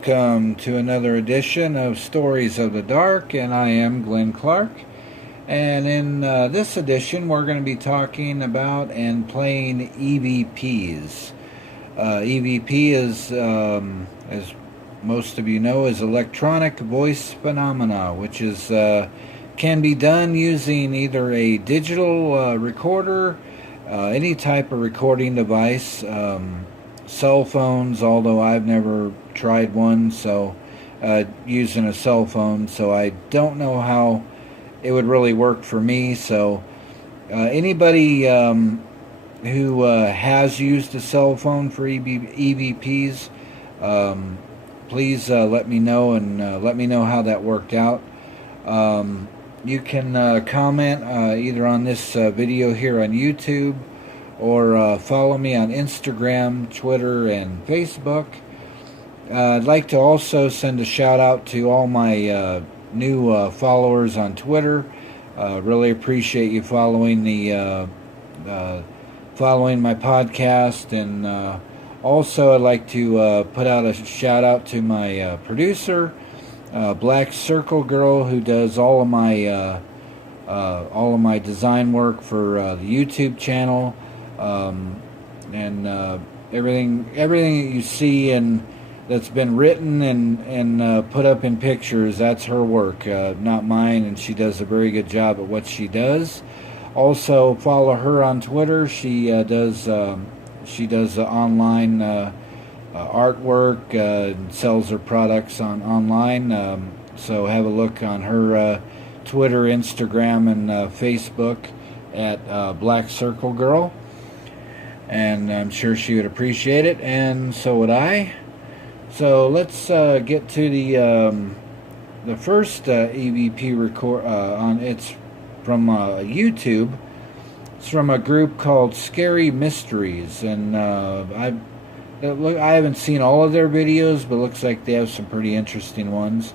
welcome to another edition of Stories of the Dark, and I am Glen Clark. And in this edition, we're going to be talking about and playing EVPs. EVP is, as most of you know, is electronic voice phenomena, which is can be done using either a digital recorder, any type of recording device, cell phones, although I've never tried one, so using a cell phone, so I don't know how it would really work for me. So anybody who has used a cell phone for EVPs, please let me know, and let me know how that worked out. You can comment either on this video here on YouTube, or follow me on Instagram, Twitter, and Facebook. I'd like to also send a shout out to all my new followers on Twitter. Really appreciate you following following my podcast, and also I'd like to put out a shout out to my producer, BlakCircleGirl, who does all of my design work for the YouTube channel. And everything that you see and that's been written and put up in pictures, that's her work, not mine, and she does a very good job at what she does. Also, follow her on Twitter. She does online artwork, and sells her products online. So have a look on her Twitter, Instagram, and Facebook at BlakCircleGirl. And I'm sure she would appreciate it, and so would I. So let's get to the first EVP record. It's from YouTube. It's from a group called Scary Mysteries, and I haven't seen all of their videos, but it looks like they have some pretty interesting ones.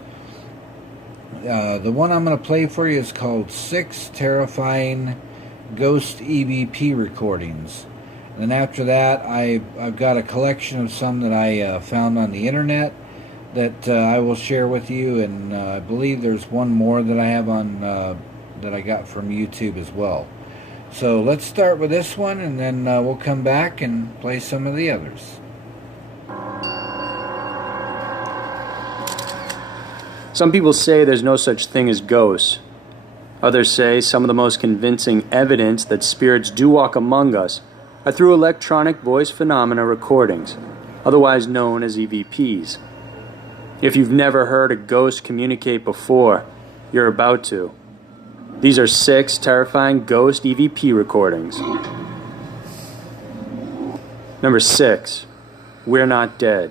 The one I'm going to play for you is called 6 Terrifying Ghost EVP Recordings. And after that, I've got a collection of some that I found on the internet that I will share with you, and I believe there's one more that I have on that I got from YouTube as well. So let's start with this one, and then we'll come back and play some of the others. Some people say there's no such thing as ghosts. Others say some of the most convincing evidence that spirits do walk among us are through electronic voice phenomena recordings, otherwise known as EVPs. If you've never heard a ghost communicate before, you're about to. These are 6 terrifying ghost EVP recordings. Number 6, We're Not Dead.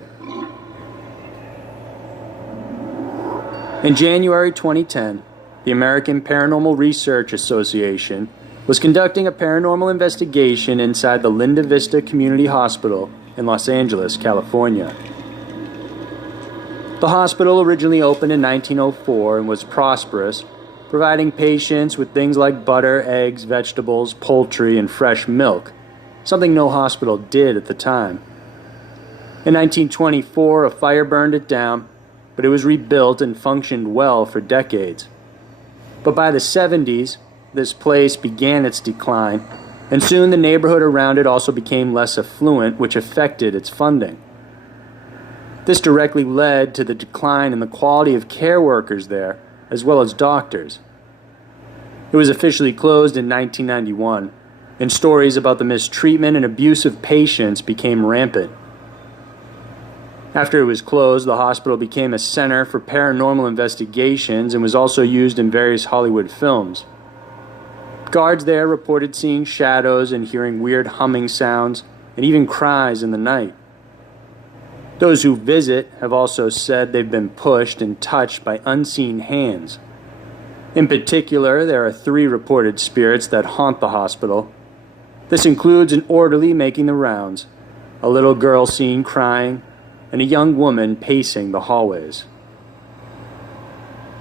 In January 2010, the American Paranormal Research Association was conducting a paranormal investigation inside the Linda Vista Community Hospital in Los Angeles, California. The hospital originally opened in 1904 and was prosperous, providing patients with things like butter, eggs, vegetables, poultry, and fresh milk, something no hospital did at the time. In 1924, a fire burned it down, but it was rebuilt and functioned well for decades. But by the 70s, this place began its decline, and soon the neighborhood around it also became less affluent, which affected its funding. This directly led to the decline in the quality of care workers there, as well as doctors. It was officially closed in 1991, and stories about the mistreatment and abuse of patients became rampant. After it was closed, the hospital became a center for paranormal investigations and was also used in various Hollywood films. Guards there reported seeing shadows and hearing weird humming sounds, and even cries in the night. Those who visit have also said they've been pushed and touched by unseen hands. In particular, there are 3 reported spirits that haunt the hospital. This includes an orderly making the rounds, a little girl seen crying, and a young woman pacing the hallways.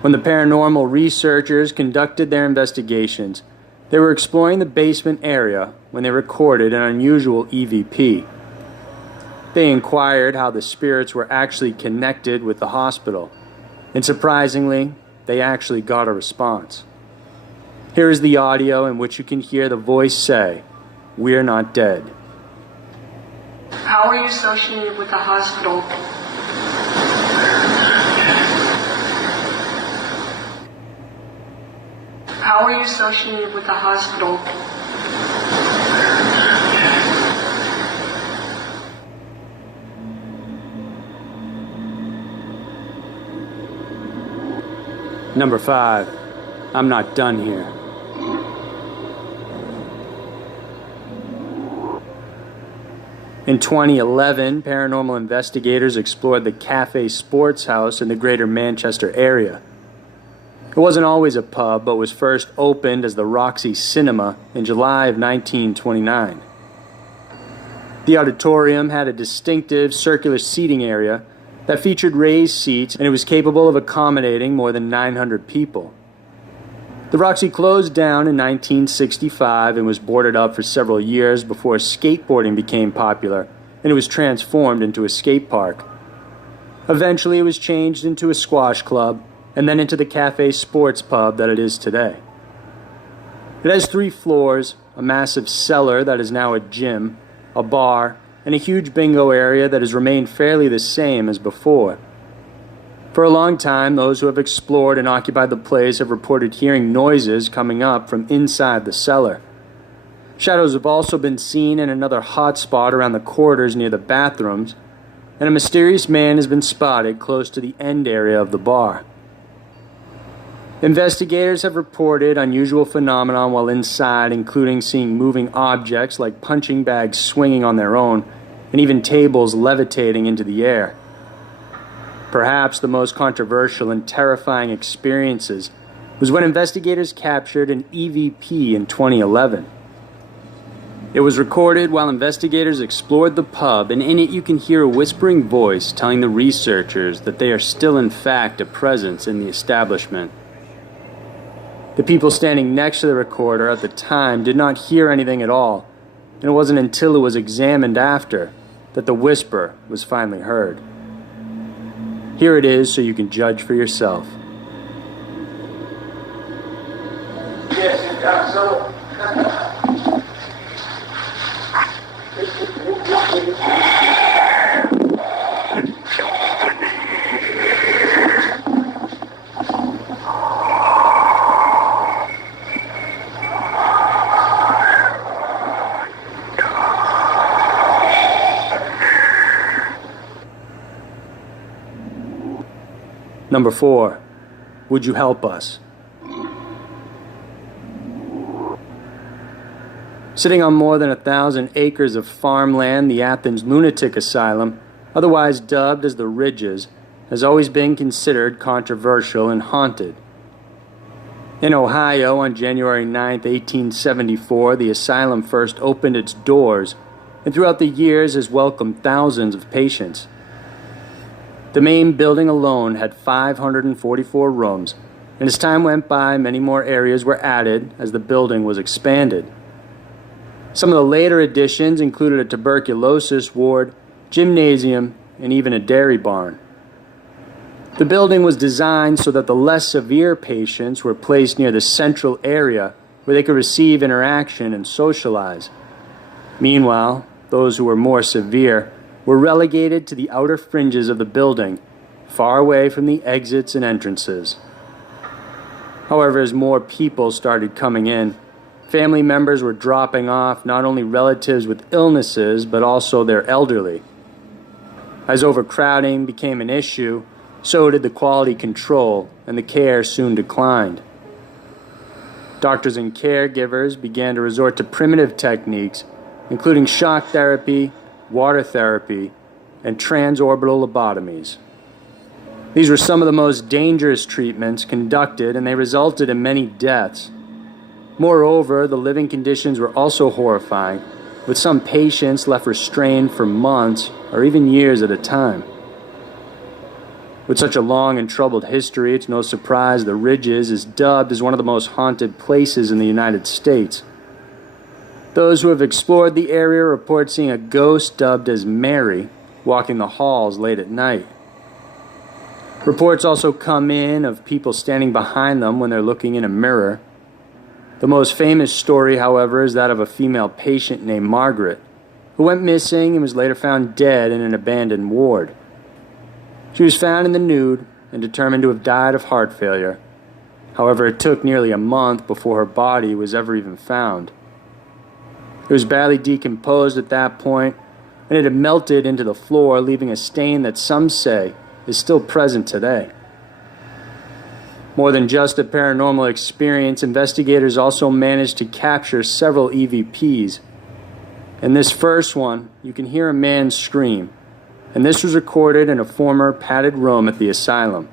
When the paranormal researchers conducted their investigations, they were exploring the basement area when they recorded an unusual EVP. They inquired how the spirits were actually connected with the hospital, and surprisingly, they actually got a response. Here is the audio in which you can hear the voice say, "We're not dead." How are you associated with the hospital? How are you associated with the hospital? Number 5. I'm not done here. In 2011, paranormal investigators explored the Cafe Sports House in the greater Manchester area. It wasn't always a pub, but was first opened as the Roxy Cinema in July of 1929. The auditorium had a distinctive circular seating area that featured raised seats, and it was capable of accommodating more than 900 people. The Roxy closed down in 1965 and was boarded up for several years before skateboarding became popular, and it was transformed into a skate park. Eventually, it was changed into a squash club, and then into the Cafe Sports Pub that it is today. It has 3 floors, a massive cellar that is now a gym, a bar, and a huge bingo area that has remained fairly the same as before. For a long time, those who have explored and occupied the place have reported hearing noises coming up from inside the cellar. Shadows have also been seen in another hot spot around the corridors near the bathrooms, and a mysterious man has been spotted close to the end area of the bar. Investigators have reported unusual phenomena while inside, including seeing moving objects like punching bags swinging on their own, and even tables levitating into the air. Perhaps the most controversial and terrifying experiences was when investigators captured an EVP in 2011. It was recorded while investigators explored the pub, and in it you can hear a whispering voice telling the researchers that they are still in fact a presence in the establishment. The people standing next to the recorder at the time did not hear anything at all, and it wasn't until it was examined after that the whisper was finally heard. Here it is so you can judge for yourself. Yes, so. Number 4. Would you help us? Sitting on more than 1,000 acres of farmland, the Athens Lunatic Asylum, otherwise dubbed as the Ridges, has always been considered controversial and haunted. In Ohio, on January 9, 1874, the asylum first opened its doors, and throughout the years has welcomed thousands of patients. The main building alone had 544 rooms, and as time went by, many more areas were added as the building was expanded. Some of the later additions included a tuberculosis ward, gymnasium, and even a dairy barn. The building was designed so that the less severe patients were placed near the central area where they could receive interaction and socialize. Meanwhile, those who were more severe were relegated to the outer fringes of the building, far away from the exits and entrances. However, as more people started coming in, family members were dropping off, not only relatives with illnesses, but also their elderly. As overcrowding became an issue, so did the quality control, and the care soon declined. Doctors and caregivers began to resort to primitive techniques, including shock therapy, water therapy, and transorbital lobotomies. These were some of the most dangerous treatments conducted, and they resulted in many deaths. Moreover, the living conditions were also horrifying, with some patients left restrained for months or even years at a time. With such a long and troubled history, it's no surprise the Ridges is dubbed as one of the most haunted places in the United States. Those who have explored the area report seeing a ghost dubbed as Mary, walking the halls late at night. Reports also come in of people standing behind them when they're looking in a mirror. The most famous story, however, is that of a female patient named Margaret, who went missing and was later found dead in an abandoned ward. She was found in the nude and determined to have died of heart failure. However, it took nearly a month before her body was ever even found. It was badly decomposed at that point, and it had melted into the floor, leaving a stain that some say is still present today. More than just a paranormal experience, investigators also managed to capture several EVPs. In this first one, you can hear a man scream, and this was recorded in a former padded room at the asylum.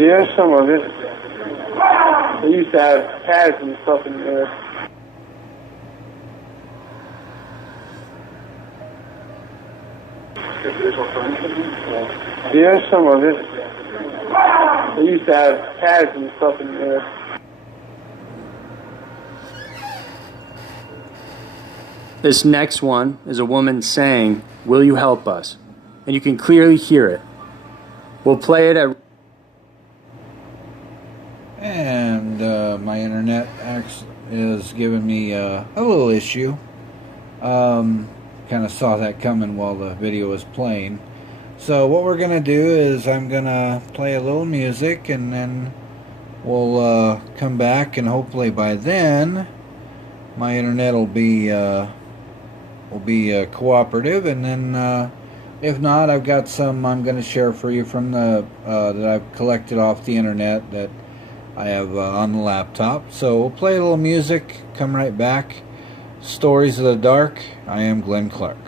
Yeah, some of it. They used to have pads and stuff in there. Yeah, some of it. They used to have pads and stuff in there. This next one is a woman saying, "Will you help us?" And you can clearly hear it. We'll play it at... And my internet is giving me a little issue. Kind of saw that coming while the video was playing. So what we're going to do is I'm going to play a little music, and then we'll come back, and hopefully by then my internet will be cooperative, and then if not, I've got some I'm going to share for you from the that I've collected off the internet that I have on the laptop. So we'll play a little music, come right back. Stories of the Dark. I am Glen Clark.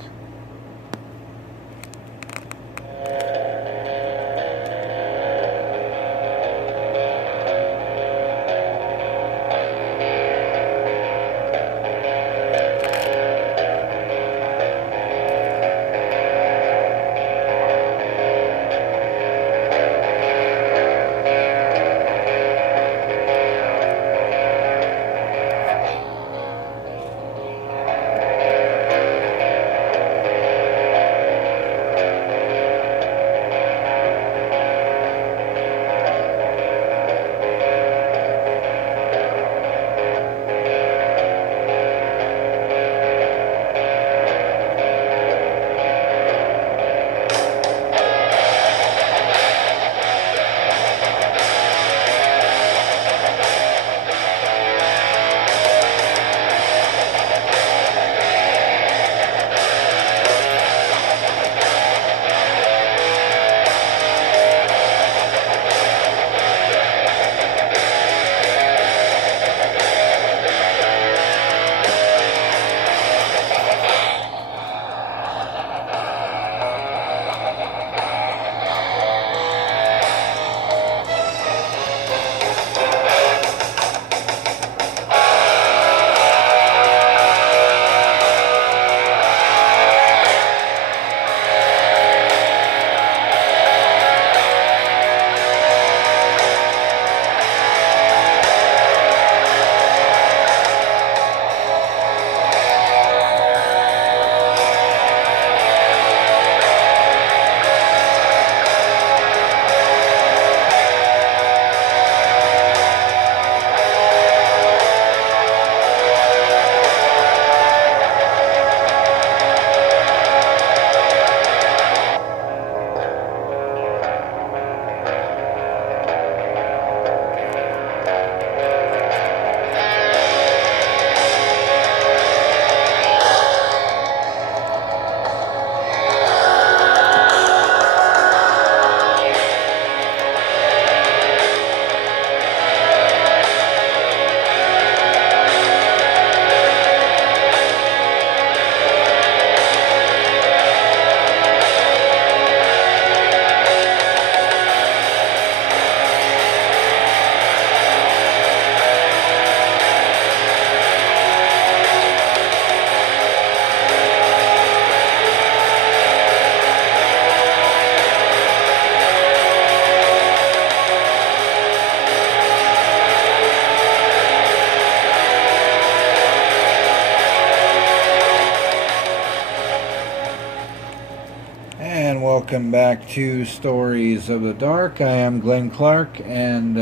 welcome back to Stories of the Dark. I am Glen Clark, and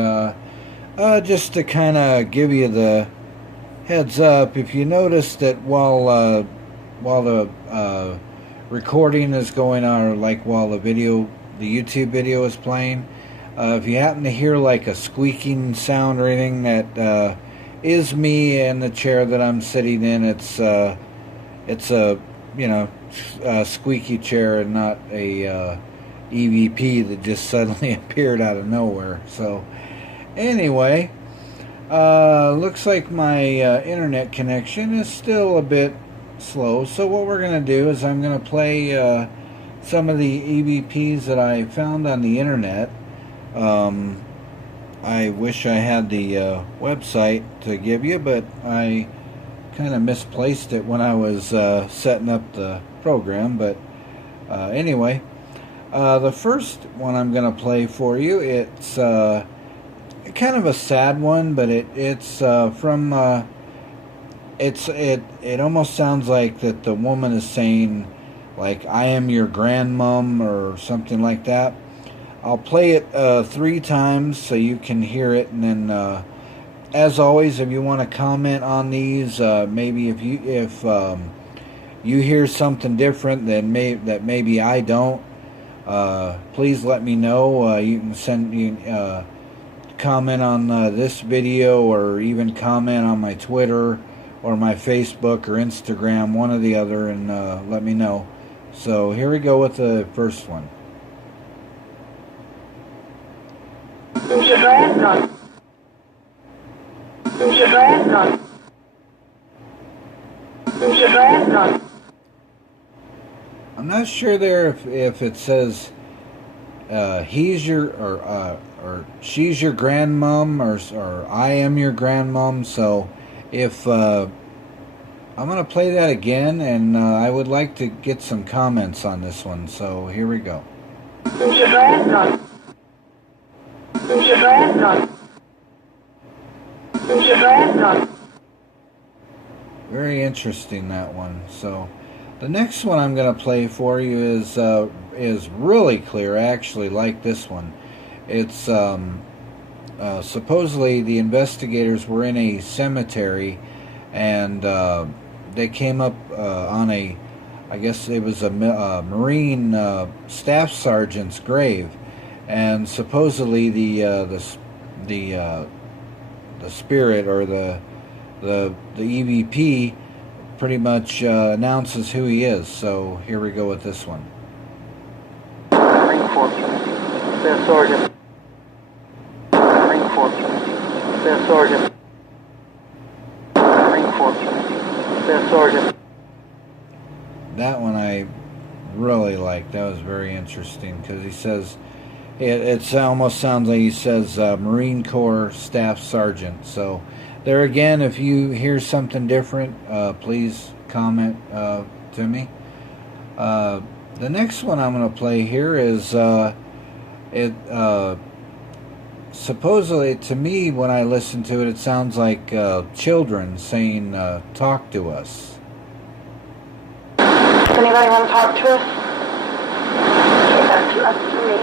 just to kind of give you the heads up, if you notice that while the recording is going on, or like while the YouTube video is playing, if you happen to hear like a squeaking sound or anything, that is me in the chair that I'm sitting in. It's a squeaky chair and not a EVP that just suddenly appeared out of nowhere. So anyway, looks like my internet connection is still a bit slow. So what we're going to do is I'm going to play some of the EVPs that I found on the internet. I wish I had the website to give you, but I kind of misplaced it when I was setting up the program. But anyway, the first one I'm going to play for you, it's kind of a sad one, but it's from it almost sounds like that the woman is saying, like, I am your grandmom or something like that. I'll play it 3 times so you can hear it, and then as always, if you want to comment on these, maybe if you hear something different that maybe I don't, please let me know. You can send comment on this video, or even comment on my Twitter or my Facebook or Instagram, one or the other, and let me know. So here we go with the first one. Who's your grandson? Who's your grandson? Who's your grandson? I'm not sure there if it says he's your or she's your grandmom, or I am your grandmom. So if I'm gonna play that again, and I would like to get some comments on this one. So here we go. Who's your grandson? Who's your grandson? Who's your grandson? Very interesting, that one. So the next one I'm going to play for you is really clear. I actually like this one. It's supposedly the investigators were in a cemetery, and they came up on I guess it was a Marine staff sergeant's grave, and supposedly the spirit, or the EVP, pretty much announces who he is. So here we go with this one. Marine Corps, Staff Sergeant. Marine Corps, Staff Sergeant. Marine Corps, Staff Sergeant. That one I really like. That was very interesting, because he says, it almost sounds like he says Marine Corps Staff Sergeant. So there again, if you hear something different, please comment to me. The next one I'm going to play here is supposedly, to me, when I listen to it, it sounds like children saying, talk to us. Does anybody want to talk to us? Say that to us, to me.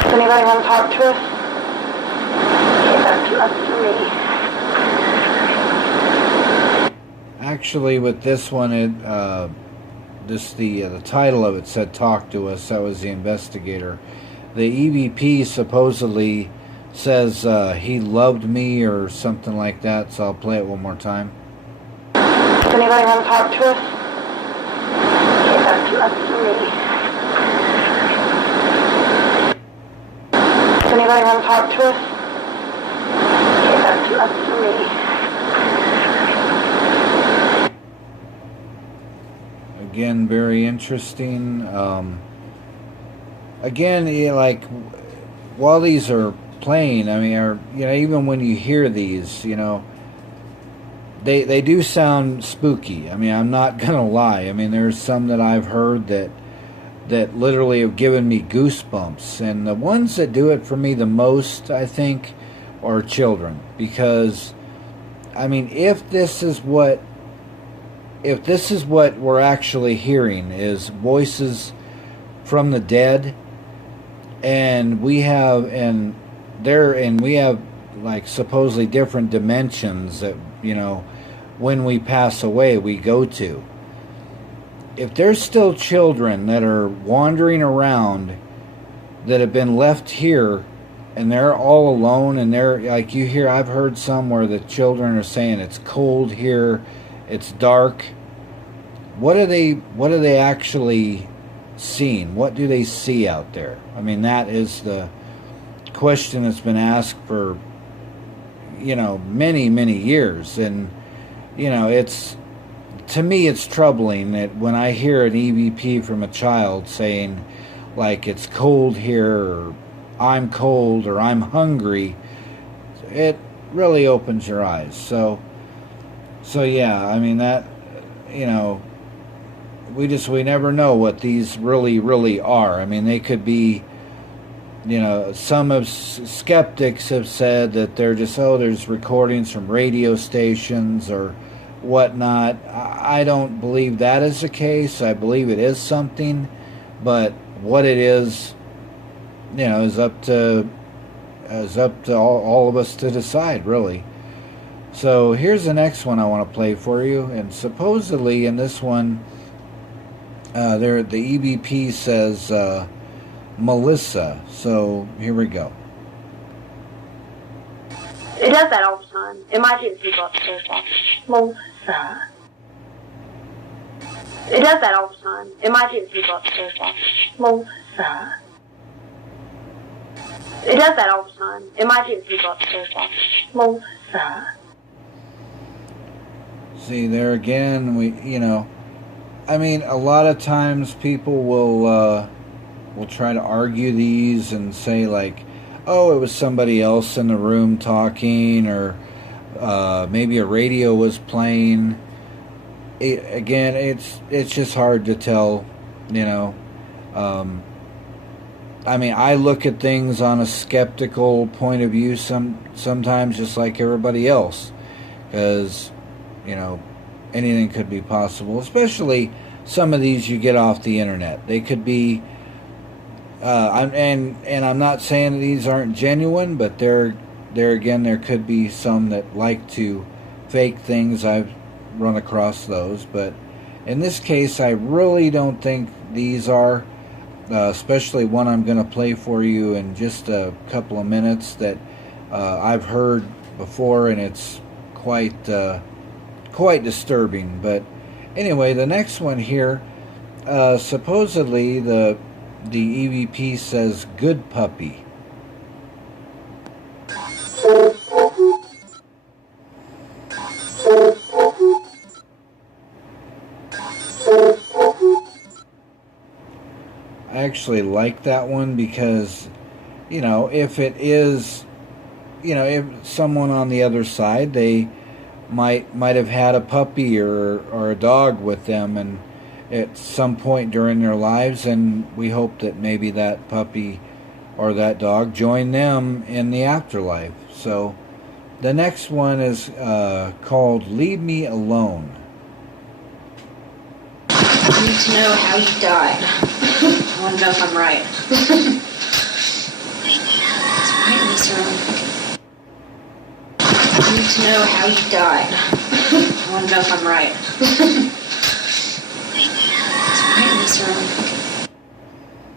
Does anybody want to talk to us? Say that to us, to me. Actually, with this one, the title of it said "Talk to Us." That was the investigator. The EVP supposedly says he loved me or something like that. So I'll play it one more time. Does anybody want to talk to us? Say that to us, to me. Does anybody want to talk to us? Say that to us, to me. Again, very interesting. Again, like, while these are playing, I mean, even when you hear these, they do sound spooky. I mean, I'm not gonna lie. I mean, there's some that I've heard that literally have given me goosebumps, and the ones that do it for me the most, I think, are children. Because, I mean, if this is what if this is what we're actually hearing, is voices from the dead, and we have like supposedly different dimensions that, you know, when we pass away we go to. If there's still children that are wandering around that have been left here and they're all alone, and they're like, you hear, I've heard some where the children are saying it's cold here, it's dark. What are they actually seeing? What do they see out there? I mean, that is the question that's been asked for, you know, many, many years. And, you know, to me it's troubling that when I hear an EVP from a child saying, like, it's cold here, or I'm cold, or I'm hungry, it really opens your eyes. So yeah, I mean, that, you know, we never know what these really are. I mean, they could be, you know, some skeptics have said that they're just, there's recordings from radio stations or whatnot. I don't believe that is the case. I believe it is something, but what it is, you know, is up to all of us to decide, really. So here's the next one I want to play for you, and supposedly in this one, the EVP says Melissa. So here we go. It does that all the time. Emergency boxes. Melissa. It does that all the time. Emergency boxes. Melissa. It does that all the time. Emergency boxes. Melissa. See, there again, you know, I mean, a lot of times people will try to argue these and say, like, oh, it was somebody else in the room talking, or maybe a radio was playing. Again, it's just hard to tell, you know. I mean, I look at things on a skeptical point of view sometimes, just like everybody else, because, you know, anything could be possible, especially some of these you get off the internet. They could be, and I'm not saying that these aren't genuine, but there again, there could be some that like to fake things. I've run across those, but in this case, I really don't think these are, especially one I'm going to play for you in just a couple of minutes that I've heard before, and it's quite disturbing. But anyway, the next one here, supposedly the EVP says good puppy. I actually like that one because, you know, if it is, you know, if someone on the other side, they might have had a puppy or a dog with them, and at some point during their lives, and we hope that maybe that puppy or that dog joined them in the afterlife. So the next one is called Leave Me Alone. I need to know how you died. I want to know if I'm right. It's right in this room. I need to know how you died. I want to know if I'm right. It's right in this room.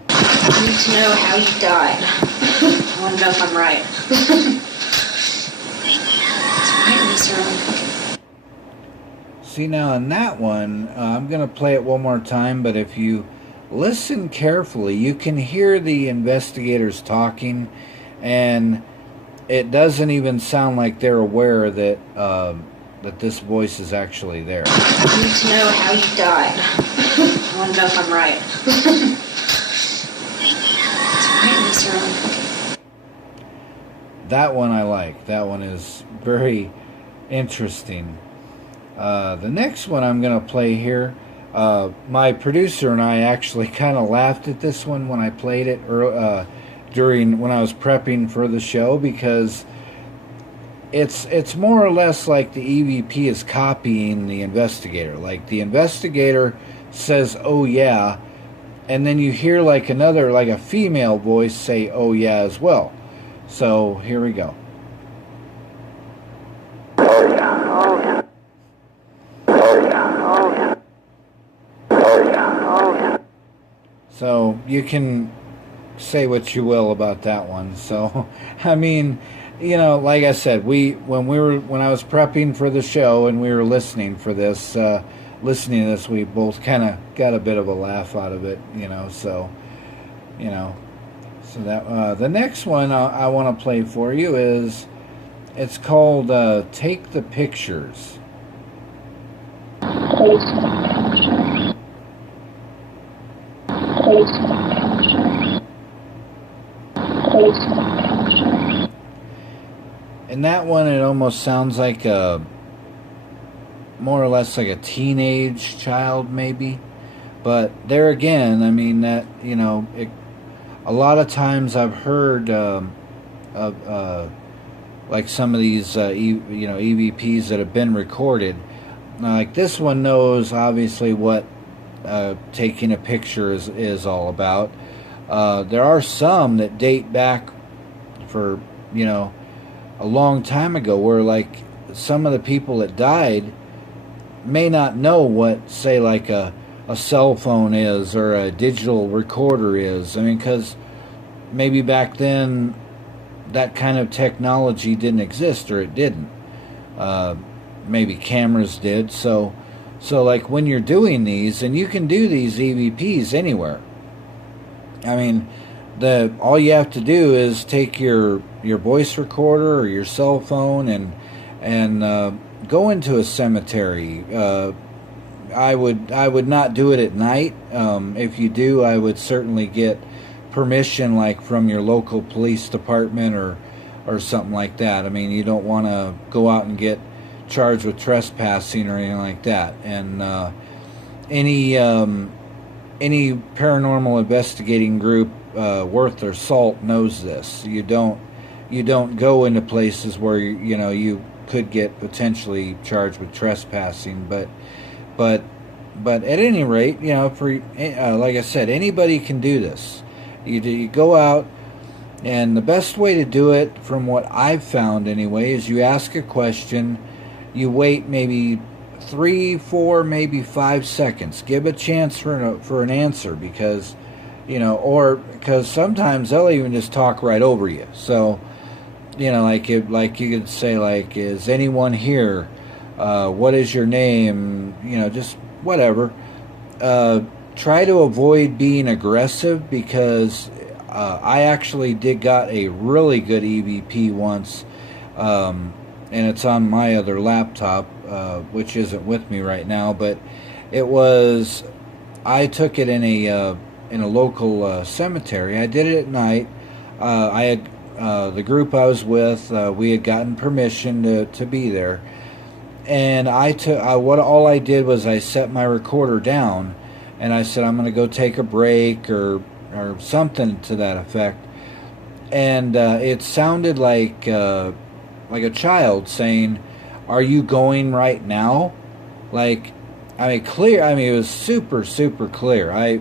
I need to know how you died. I want to know if I'm right. It's right in this room. See, now in that one, I'm going to play it one more time, but if you listen carefully, you can hear the investigators talking, and it doesn't even sound like they're aware that that this voice is actually there. I need to know how you died. I want to know if I'm right. It's right in this room. That one I like. That one is very interesting. The next one I'm going to play here, my producer and I actually kind of laughed at this one when I played it when I was prepping for the show, because it's more or less like the EVP is copying the investigator. Like the investigator says, "Oh yeah," and then you hear like another, like a female voice say, "Oh yeah," as well. So here we go. Oh yeah, oh yeah. Oh yeah, oh yeah. Oh yeah, oh yeah. So you can say what you will about that one. So I mean, you know, like I said, when I was prepping for the show and we were listening to this, we both kind of got a bit of a laugh out of it, you know. So, you know, so that the next one I want to play for you it's called "Take the Pictures." And that one, it almost sounds like more or less like a teenage child, maybe. But there again, I mean, that, you know, a lot of times I've heard of like some of these EVPs that have been recorded. Like this one knows obviously what taking a picture is all about. There are some that date back for, you know, a long time ago, where like some of the people that died may not know what, say, like a cell phone is or a digital recorder is. I mean, because maybe back then that kind of technology didn't exist, or it didn't. Maybe cameras did. So like when you're doing these, and you can do these EVPs anywhere. I mean, all you have to do is take your voice recorder or your cell phone and go into a cemetery. I would not do it at night. If you do, I would certainly get permission, like from your local police department or something like that. I mean, you don't want to go out and get charged with trespassing or anything like that. And any paranormal investigating group worth their salt knows this. You don't go into places where you could get potentially charged with trespassing, but at any rate, you know, for like I said, anybody can do this. You go out, and the best way to do it, from what I've found anyway, is you ask a question, you wait maybe 3, 4, maybe 5 seconds. Give a chance for an answer, because, you know, or because sometimes they'll even just talk right over you. So, you know, like you could say, like, "Is anyone here? What is your name?" You know, just whatever. Try to avoid being aggressive, because I actually got a really good EVP once, and it's on my other laptop, which isn't with me right now. But I took it in a local cemetery. I did it at night. I had the group I was with. We had gotten permission to be there, and all I did was I set my recorder down, and I said, "I'm going to go take a break," or something to that effect. And it sounded like a child saying, "Are you going right now?" Like, I mean, clear. I mean, it was super, super clear. I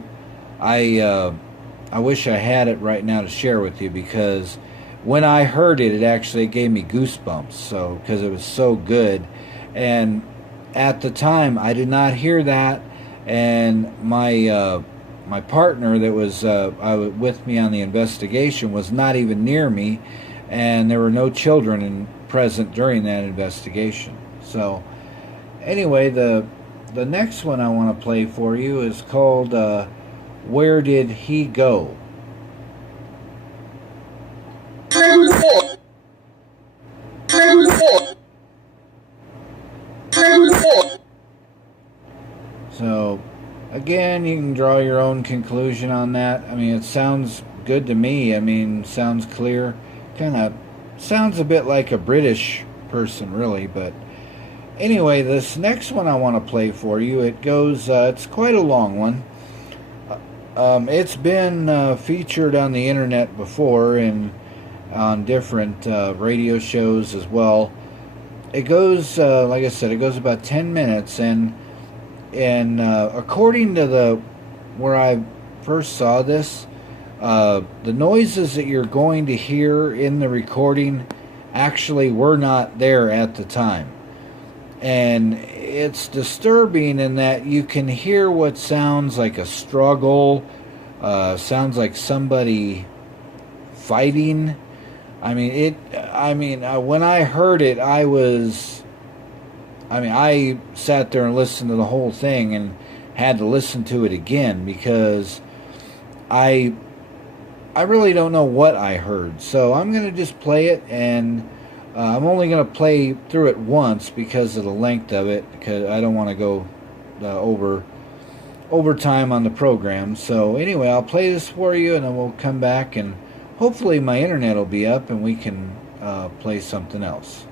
wish I had it right now to share with you, because when I heard it, it gave me goosebumps. So, because it was so good, and at the time I did not hear that, and my partner that was with me on the investigation was not even near me, and there were no children present during that investigation. So, anyway, the next one I want to play for you is called "Where Did He Go?" So, again, you can draw your own conclusion on that. I mean, it sounds good to me. I mean, sounds clear. Kind of sounds a bit like a British person, really. But anyway, this next one I want to play for you, it's quite a long one. It's been featured on the internet before, and on different radio shows as well. It goes, like I said, it goes about 10 minutes, and according to where I first saw this, the noises that you're going to hear in the recording actually were not there at the time. And it's disturbing in that you can hear what sounds like a struggle, sounds like somebody fighting. When I heard it, I sat there and listened to the whole thing and had to listen to it again because I really don't know what I heard. So I'm going to just play it, and I'm only going to play through it once because of the length of it, because I don't want to go over time on the program. So anyway, I'll play this for you, and then we'll come back, and hopefully my internet will be up and we can play something else.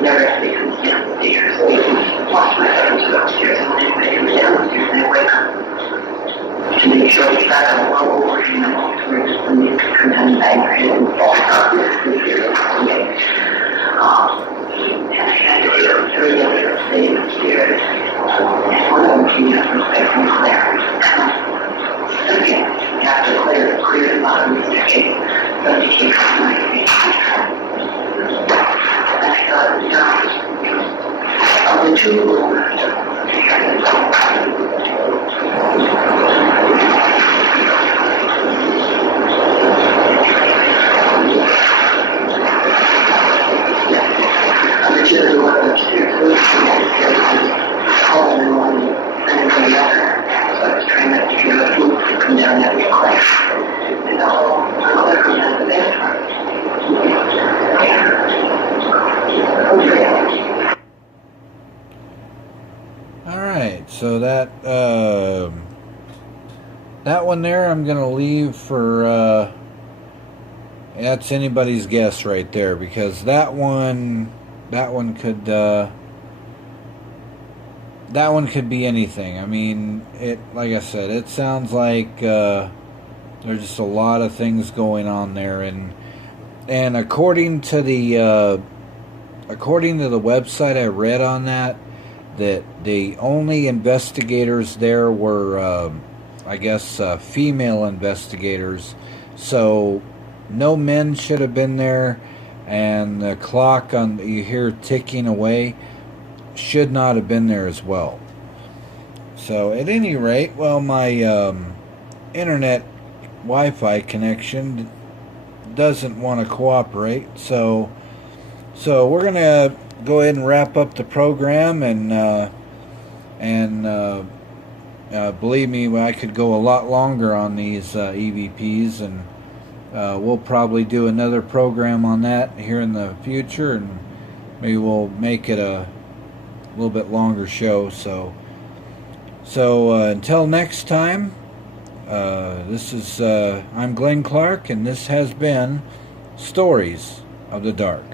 Never has to be downstairs. Watch my husband to upstairs and then make him downstairs and I wake up. To make sure he's got a low over him and all through and you can come down and bang your head and fall out. And I had to hear three of them staying upstairs. One of them came up and said from Claire. Again, after Claire cleared the bottom of the cake, but he came from my face. Of the two rulers, so that one there I'm gonna leave for that's anybody's guess right there, because that one could be anything. I mean, like I said, it sounds like there's just a lot of things going on there, and according to the website I read on that the only investigators there were, I guess, female investigators. So no men should have been there, and the clock you hear ticking away should not have been there as well. So at any rate, well, my internet Wi-Fi connection doesn't want to cooperate, so we're gonna go ahead and wrap up the program, and believe me, I could go a lot longer on these EVPs, and we'll probably do another program on that here in the future, and maybe we'll make it a little bit longer show. So until next time, this is I'm Glen Clark, and this has been Stories of the Dark.